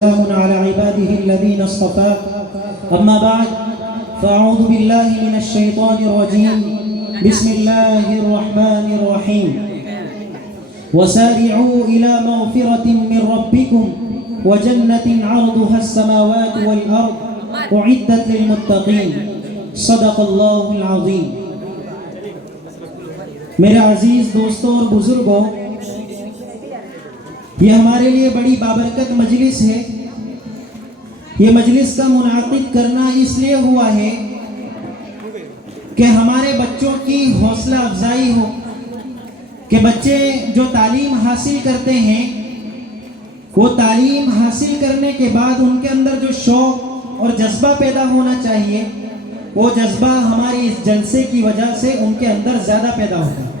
سلام على عباده الذين اصطفى أما بعد فأعوذ بالله من الشيطان الرجيم بسم الله الرحمن الرحيم وسارعوا إلى مغفرة من ربكم وجنة عرضها السماوات والأرض أعدت للمتقين صدق الله العظيم. میرے عزیز دوستوں اور بزرگوں، یہ ہمارے لیے بڑی بابرکت مجلس ہے. یہ مجلس کا منعقد کرنا اس لیے ہوا ہے کہ ہمارے بچوں کی حوصلہ افزائی ہو، کہ بچے جو تعلیم حاصل کرتے ہیں وہ تعلیم حاصل کرنے کے بعد ان کے اندر جو شوق اور جذبہ پیدا ہونا چاہیے وہ جذبہ ہماری اس جلسے کی وجہ سے ان کے اندر زیادہ پیدا ہوتا ہے.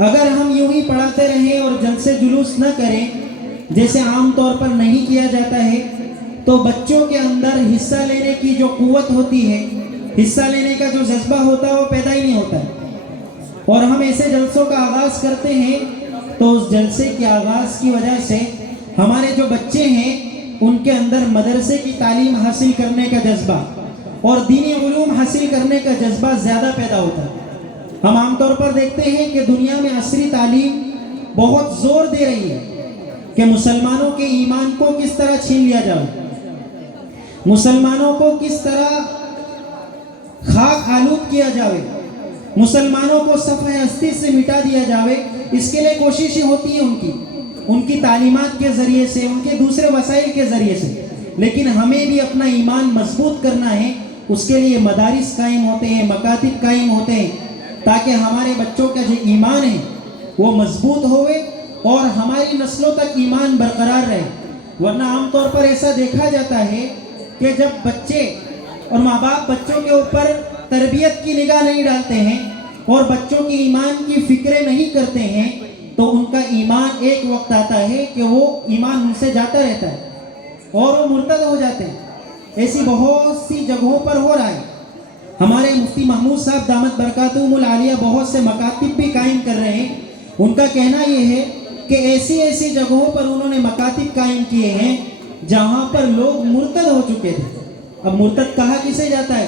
اگر ہم یوں ہی پڑھاتے رہیں اور جلسے جلوس نہ کریں جیسے عام طور پر نہیں کیا جاتا ہے تو بچوں کے اندر حصہ لینے کی جو قوت ہوتی ہے، حصہ لینے کا جو جذبہ ہوتا ہے وہ پیدا ہی نہیں ہوتا ہے. اور ہم ایسے جلسوں کا آغاز کرتے ہیں تو اس جلسے کے آغاز کی وجہ سے ہمارے جو بچے ہیں ان کے اندر مدرسے کی تعلیم حاصل کرنے کا جذبہ اور دینی علوم حاصل کرنے کا جذبہ زیادہ پیدا ہوتا ہے. ہم عام طور پر دیکھتے ہیں کہ دنیا میں عصری تعلیم بہت زور دے رہی ہے کہ مسلمانوں کے ایمان کو کس طرح چھین لیا جائے، مسلمانوں کو کس طرح خاک آلود کیا جائے، مسلمانوں کو صفحہ ہستی سے مٹا دیا جائے. اس کے لیے کوششیں ہوتی ہیں ان کی تعلیمات کے ذریعے سے، ان کے دوسرے وسائل کے ذریعے سے. لیکن ہمیں بھی اپنا ایمان مضبوط کرنا ہے. اس کے لیے مدارس قائم ہوتے ہیں، مکاتب قائم ہوتے ہیں تاکہ ہمارے بچوں کا جو ایمان ہے وہ مضبوط ہوئے اور ہماری نسلوں تک ایمان برقرار رہے. ورنہ عام طور پر ایسا دیکھا جاتا ہے کہ جب بچے اور ماں باپ بچوں کے اوپر تربیت کی نگاہ نہیں ڈالتے ہیں اور بچوں کی ایمان کی فکریں نہیں کرتے ہیں تو ان کا ایمان ایک وقت آتا ہے کہ وہ ایمان ان سے جاتا رہتا ہے اور وہ مرتد ہو جاتے ہیں. ایسی بہت سی جگہوں پر ہو رہا ہے. ہمارے مفتی محمود صاحب دامت برکاتہم العالیہ بہت سے مکاتب بھی قائم کر رہے ہیں. ان کا کہنا یہ ہے کہ ایسی ایسی جگہوں پر انہوں نے مکاتب قائم کیے ہیں جہاں پر لوگ مرتد ہو چکے تھے. اب مرتد کہا کسے جاتا ہے؟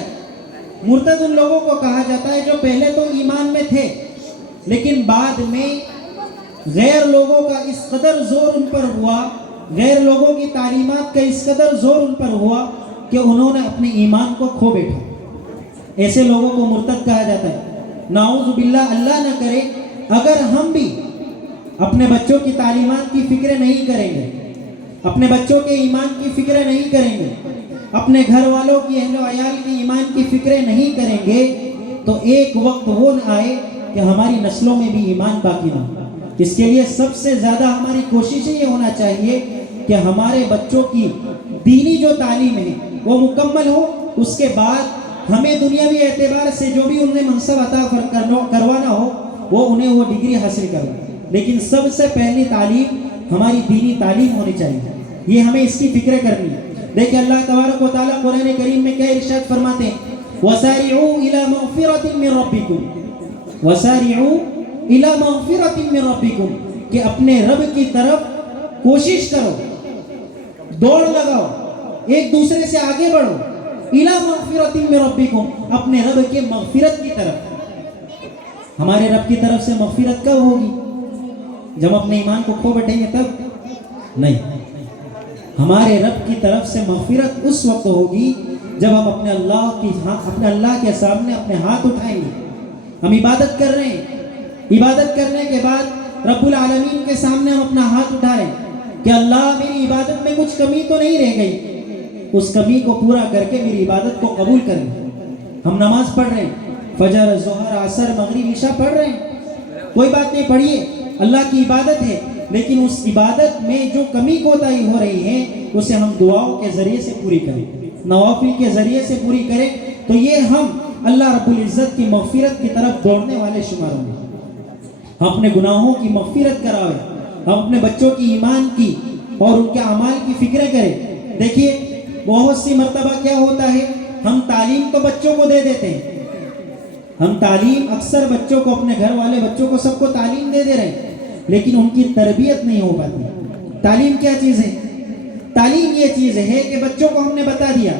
مرتد ان لوگوں کو کہا جاتا ہے جو پہلے تو ایمان میں تھے لیکن بعد میں غیر لوگوں کا اس قدر زور ان پر ہوا، غیر لوگوں کی تعلیمات کا اس قدر زور ان پر ہوا کہ انہوں نے اپنے ایمان کو کھو بیٹھا. ایسے لوگوں کو مرتد کہا جاتا ہے. نعوذ باللہ، اللہ نہ کرے اگر ہم بھی اپنے بچوں کی تعلیمات کی فکریں نہیں کریں گے، اپنے بچوں کے ایمان کی فکریں نہیں کریں گے، اپنے گھر والوں کی اہل و عیال کی ایمان کی فکریں نہیں کریں گے تو ایک وقت وہ نہ آئے کہ ہماری نسلوں میں بھی ایمان باقی نہ ہو. اس کے لیے سب سے زیادہ ہماری کوششیں یہ ہونا چاہیے کہ ہمارے بچوں کی دینی جو تعلیم ہے وہ مکمل ہو. اس کے بعد ہمیں دنیاوی اعتبار سے جو بھی انہیں منصب عطا کروانا ہو وہ انہیں وہ ڈگری حاصل کرو، لیکن سب سے پہلی تعلیم ہماری دینی تعلیم ہونی چاہیے. یہ ہمیں اس کی فکر کرنی ہے. دیکھیں اللہ تبارک و تعالیٰ قرآن کریم میں کیا ارشاد فرماتے ہیں؟ وَسَارِعُوا إِلَى مَغْفِرَةٍ مِّن رَبِّكُمْ وَسَارِعُوا إِلَى مَغْفِرَةٍ مِّن رَبِّكُمْ کہ اپنے رب کی طرف کوشش کرو، دوڑ لگاؤ، ایک دوسرے سے آگے بڑھو. إِلَى مَغْفِرَةٍ مِّن رَبِّكُمْ اپنے رب کے مغفرت کی طرف. ہمارے رب کی طرف سے مغفرت کب ہوگی؟ جب اپنے ایمان کو کھو بیٹھیں گے تب نہیں. ہمارے رب کی طرف سے مغفرت اس وقت ہوگی جب ہم اپنے اللہ کے سامنے اپنے ہاتھ اٹھائیں گے. ہم عبادت کر رہے ہیں، عبادت کرنے کے بعد رب العالمین کے سامنے ہم اپنا ہاتھ اٹھا رہے ہیں کہ اللہ میری عبادت میں کچھ کمی تو نہیں رہ گئی، اس کمی کو پورا کر کے میری عبادت کو قبول کریں. ہم نماز پڑھ رہے ہیں، فجر، ظہر، عصر، مغرب، عشاء پڑھ رہے ہیں، کوئی بات نہیں، پڑھیے، اللہ کی عبادت ہے. لیکن اس عبادت میں جو کمی کوتاہی ہو رہی ہے اسے ہم دعاؤں کے ذریعے سے پوری کریں، نوافل کے ذریعے سے پوری کریں تو یہ ہم اللہ رب العزت کی مغفرت کی طرف دوڑنے والے شمار ہوں گے. ہم اپنے گناہوں کی مغفرت کراویں، ہم اپنے بچوں کی ایمان کی اور ان کے اعمال کی فکریں کریں. دیکھیے بہت سی مرتبہ کیا ہوتا ہے، ہم تعلیم تو بچوں کو دے دیتے ہیں، ہم تعلیم اکثر بچوں کو، اپنے گھر والے بچوں کو سب کو تعلیم دے رہے ہیں لیکن ان کی تربیت نہیں ہو پاتی. تعلیم کیا چیز ہے؟ تعلیم یہ چیز ہے کہ بچوں کو ہم نے بتا دیا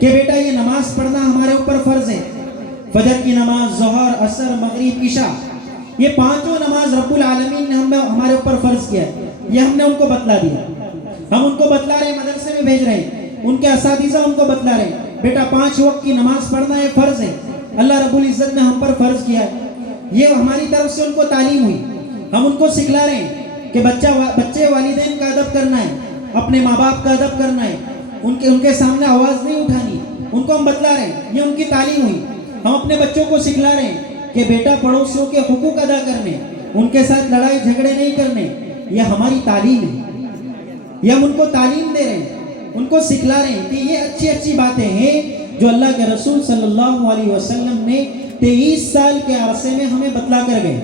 کہ بیٹا یہ نماز پڑھنا ہمارے اوپر فرض ہے. فجر کی نماز، ظہر، عصر، مغرب، عشاء، یہ پانچوں نماز رب العالمین نے ہمارے اوپر فرض کیا ہے. یہ ہم نے ان کو بتلا دیا. ہم ان کو بتلا رہے ہیں، مدرسے میں بھیج رہے ہیں، ان کے اساتذہ ان کو بتلا رہے ہیں بیٹا 5 وقت کی نماز پڑھنا ہے، فرض ہے، اللہ رب العزت نے ہم پر فرض کیا ہے. یہ ہماری طرف سے ان کو تعلیم ہوئی. ہم ان کو سکھلا رہے ہیں کہ بچے والدین کا ادب کرنا ہے، اپنے ماں باپ کا ادب کرنا ہے، ان کے سامنے آواز نہیں اٹھانی. ان کو ہم بتلا رہے ہیں، یہ ان کی تعلیم ہوئی. ہم اپنے بچوں کو سکھلا رہے ہیں کہ بیٹا پڑوسیوں کے حقوق ادا کرنے، ان کے ساتھ لڑائی جھگڑے نہیں کرنے. یہ ہماری تعلیم ہے. یہ ہم ان کو تعلیم دے رہے ہیں، ان کو سکھلا رہے ہیں کہ یہ اچھی اچھی باتیں ہیں جو اللہ کے رسول صلی اللہ علیہ وسلم نے 23 سال کے عرصے میں ہمیں بتلا کر گئے.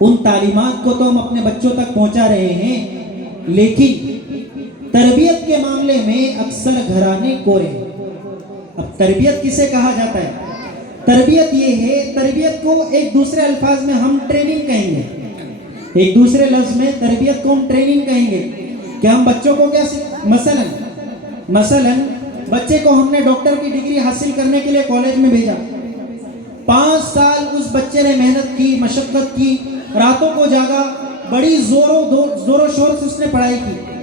ان تعلیمات کو تو ہم اپنے بچوں تک پہنچا رہے ہیں، لیکن تربیت کے معاملے میں اکثر گھرانے کورے. اب تربیت کسے کہا جاتا ہے؟ تربیت یہ ہے، تربیت کو ایک دوسرے الفاظ میں ہم ٹریننگ کہیں گے. ایک دوسرے لفظ میں تربیت کو ہم ٹریننگ کہیں گے کہ ہم بچوں کو کیا مثلا بچے کو ہم نے ڈاکٹر کی ڈگری حاصل کرنے کے لیے کالج میں بھیجا. 5 سال اس بچے نے محنت کی، مشقت کی، راتوں کو جاگا، بڑی زور و شور سے اس نے پڑھائی کی.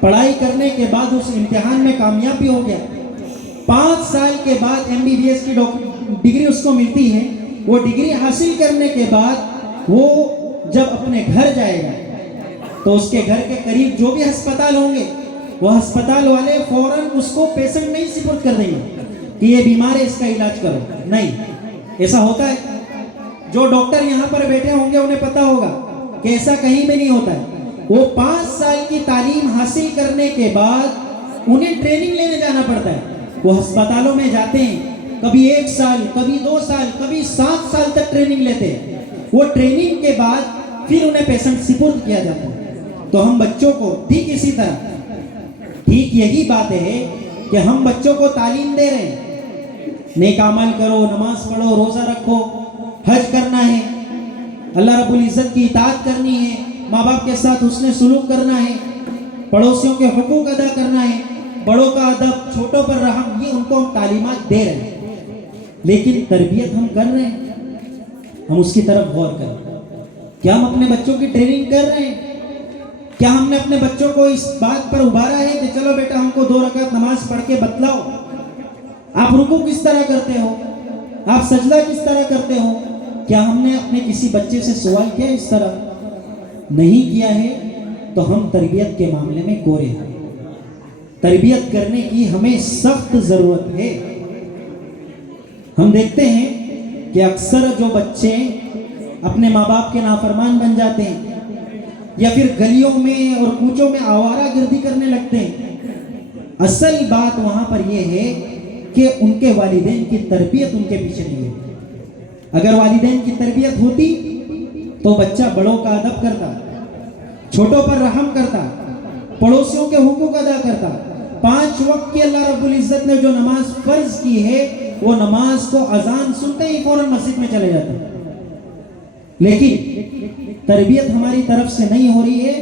پڑھائی کرنے کے بعد اس امتحان میں کامیاب بھی ہو گیا. 5 سال کے بعد MBBS کی ڈگری اس کو ملتی ہے. وہ ڈگری حاصل کرنے کے بعد وہ جب اپنے گھر جائے گا تو اس کے گھر کے قریب جو بھی ہسپتال ہوں گے وہ ہسپتال والے فوراً اس کو پیشنٹ نہیں سپرد کر دیں گے کہ یہ بیمار ہے اس کا علاج کرو. نہیں، ایسا ہوتا ہے؟ جو ڈاکٹر یہاں پر بیٹھے ہوں گے انہیں پتا ہوگا کہ ایسا کہیں بھی نہیں ہوتا ہے. وہ 5 سال کی تعلیم حاصل کرنے کے بعد انہیں ٹریننگ لینے جانا پڑتا ہے. وہ ہسپتالوں میں جاتے ہیں، کبھی 1 سال، کبھی 2 سال، کبھی 7 سال تک ٹریننگ لیتے ہیں. وہ ٹریننگ کے بعد پھر انہیں پیشنٹ سپرد کیا جاتا ہے. تو ہم بچوں کو ٹھیک اسی طرح، ٹھیک یہی بات ہے کہ ہم بچوں کو تعلیم دے رہے ہیں، نیک عمل کرو، نماز پڑھو، روزہ رکھو، حج کرنا ہے، اللہ رب العزت کی اطاعت کرنی ہے، ماں باپ کے ساتھ حسن سلوک کرنا ہے، پڑوسیوں کے حقوق ادا کرنا ہے، بڑوں کا ادب، چھوٹوں پر رحم. یہ ان کو ہم تعلیمات دے رہے ہیں، لیکن تربیت ہم کر رہے ہیں؟ ہم اس کی طرف غور کریں. کیا ہم اپنے بچوں کی ٹریننگ کر رہے ہیں؟ کیا ہم نے اپنے بچوں کو اس بات پر ابھارا ہے کہ چلو بیٹا ہم کو 2 رکعت نماز پڑھ کے بتلاؤ، آپ رکوع کس طرح کرتے ہو، آپ سجدہ کس طرح کرتے ہو؟ کیا ہم نے اپنے کسی بچے سے سوال کیا اس طرح؟ نہیں کیا ہے تو ہم تربیت کے معاملے میں کورے ہیں. تربیت کرنے کی ہمیں سخت ضرورت ہے. ہم دیکھتے ہیں کہ اکثر جو بچے اپنے ماں باپ کے نافرمان بن جاتے ہیں یا پھر گلیوں میں اور کوچوں میں آوارہ گردی کرنے لگتے ہیں، اصل بات وہاں پر یہ ہے کہ ان کے والدین کی تربیت ان کے پیچھے نہیں ہوتی. اگر والدین کی تربیت ہوتی تو بچہ بڑوں کا ادب کرتا، چھوٹوں پر رحم کرتا، پڑوسیوں کے حقوق ادا کرتا. 5 وقت کی اللہ رب العزت نے جو نماز فرض کی ہے وہ نماز کو اذان سنتے ہی فوراً مسجد میں چلے جاتا. لیکن تربیت ہماری طرف سے نہیں ہو رہی ہے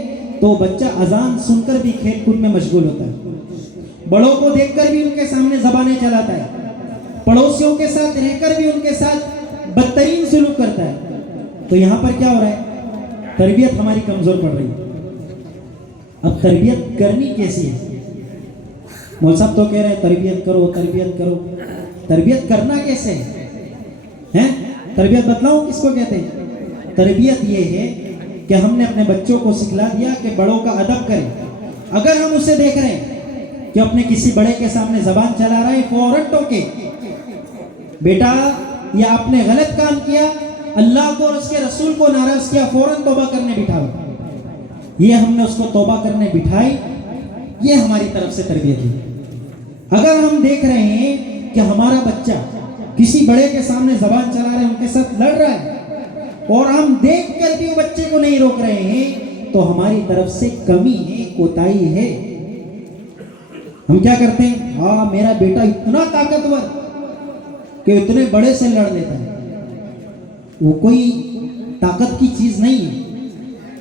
تو بچہ اذان سن کر بھی کھیل کود میں مشغول ہوتا ہے، بڑوں کو دیکھ کر بھی ان کے سامنے زبانیں چلاتا ہے، پڑوسیوں کے ساتھ رہ کر بھی ان کے ساتھ بدترین سلوک کرتا ہے. تو یہاں پر کیا ہو رہا ہے؟ تربیت ہماری کمزور پڑ رہی ہے. اب تربیت کرنی کیسی ہے؟ مول صاحب تو کہہ رہے ہیں تربیت کرو، تربیت کرو. تربیت کرنا کیسے ہے؟ تربیت بتلاؤں کس کو کہتے ہیں؟ تربیت یہ ہے کہ ہم نے اپنے بچوں کو سکھلا دیا کہ بڑوں کا ادب کریں. اگر ہم اسے دیکھ رہے ہیں کہ اپنے کسی بڑے کے سامنے زبان چلا رہا ہے، فوراً ٹوکے، بیٹا یہ آپ نے غلط کام کیا، اللہ کو اور اس کے رسول کو ناراض کیا، فوراً توبہ کرنے بٹھاؤ. یہ ہم نے اس کو توبہ کرنے بٹھائی. یہ ہماری طرف سے تربیت ہے. اگر ہم دیکھ رہے ہیں کہ ہمارا بچہ کسی بڑے کے سامنے زبان چلا رہا ہے، ان کے ساتھ لڑ رہا ہے، اور ہم دیکھ کر بھی بچے کو نہیں روک رہے ہیں، تو ہماری طرف سے کمی ہے، کوتاہی ہے. ہم کیا کرتے ہیں؟ ہاں میرا بیٹا اتنا طاقتور کہ اتنے بڑے سے لڑ لیتا ہے. وہ کوئی طاقت کی چیز نہیں ہے،